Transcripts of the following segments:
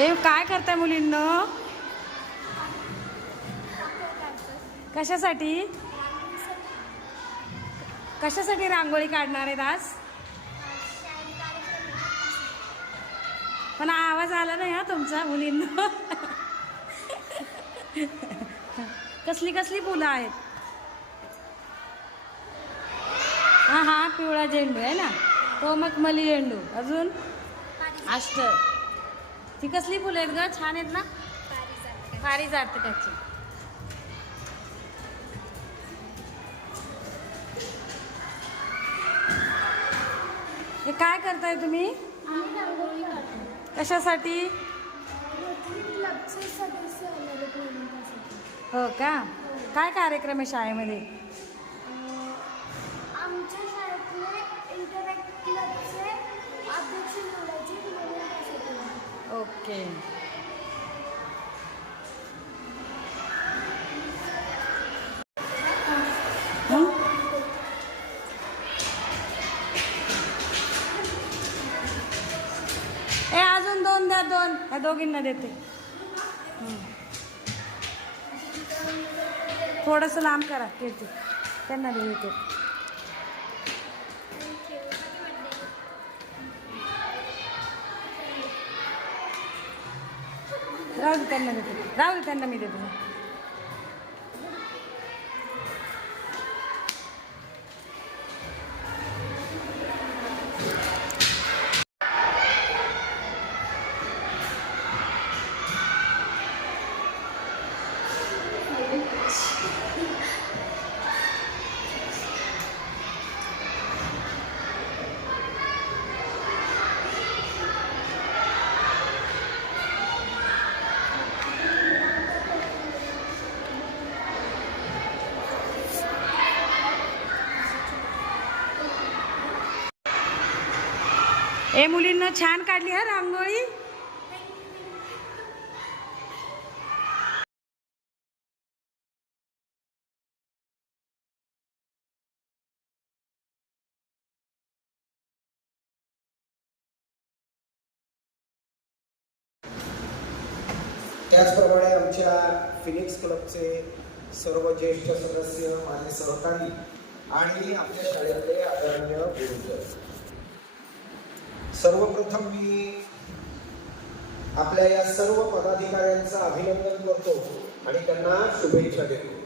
ए काय करताय मुलींना? कशासाठी? कशासाठी रांगोळी काढणार आहेत आज? पण आवाज आला नाही हा तुमचा मुलींना. कसली कसली फुलं आहेत? हा हा पिवळा झेंडू आहे ना? तो मखमली झेंडू. अजून? अष्ट ती कसली फुलं आहेत ग? छान आहेत ना? भारी जाते त्याची. हे काय करताय तुम्ही? कशासाठी? हो का? काय कार्यक्रम आहे शाळेमध्ये? ओके ए अजून दोन द्या दोन. ह्या दोघींना देते. थोडंसं लांब करा कीर्ती. त्यांना देते. राहू दे त्यांना देते. राहू दे त्यांना मी देते. ए मुलींना छान काढली हा रांगोळी. त्याचप्रमाणे आमच्या फिनिक्स क्लबचे सर्व ज्येष्ठ सदस्य माझे सहकारी आणि आमच्या शाळेतले आदरणीय गुरुजन सर्वप्रथम मी आपल्या या सर्व पदाधिकाऱ्यांचं अभिनंदन करतो आणि त्यांना शुभेच्छा देतो.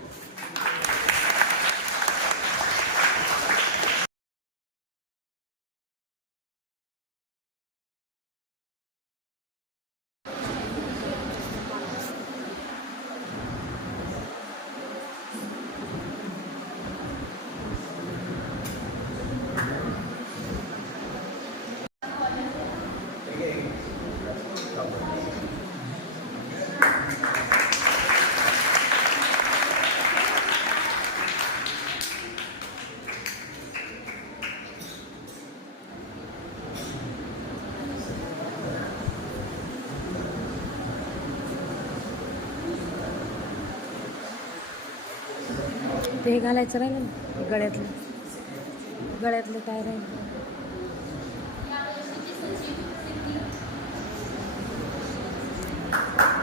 ते हे घालायचं राहिलं ना गळ्यातलं. गळ्यातलं काय राहिलं? तुमच्या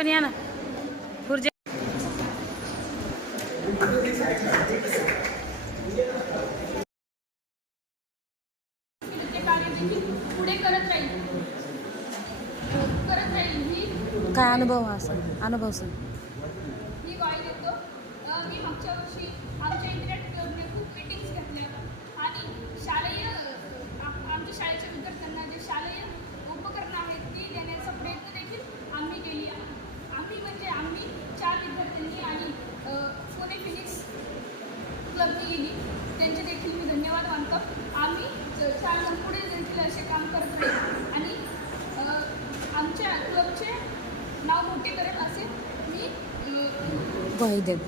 पण या ना. खुर्जे काय अनुभव हा असा? अनुभव सर ही मागच्या वर्षी आमच्या ग्वाही देत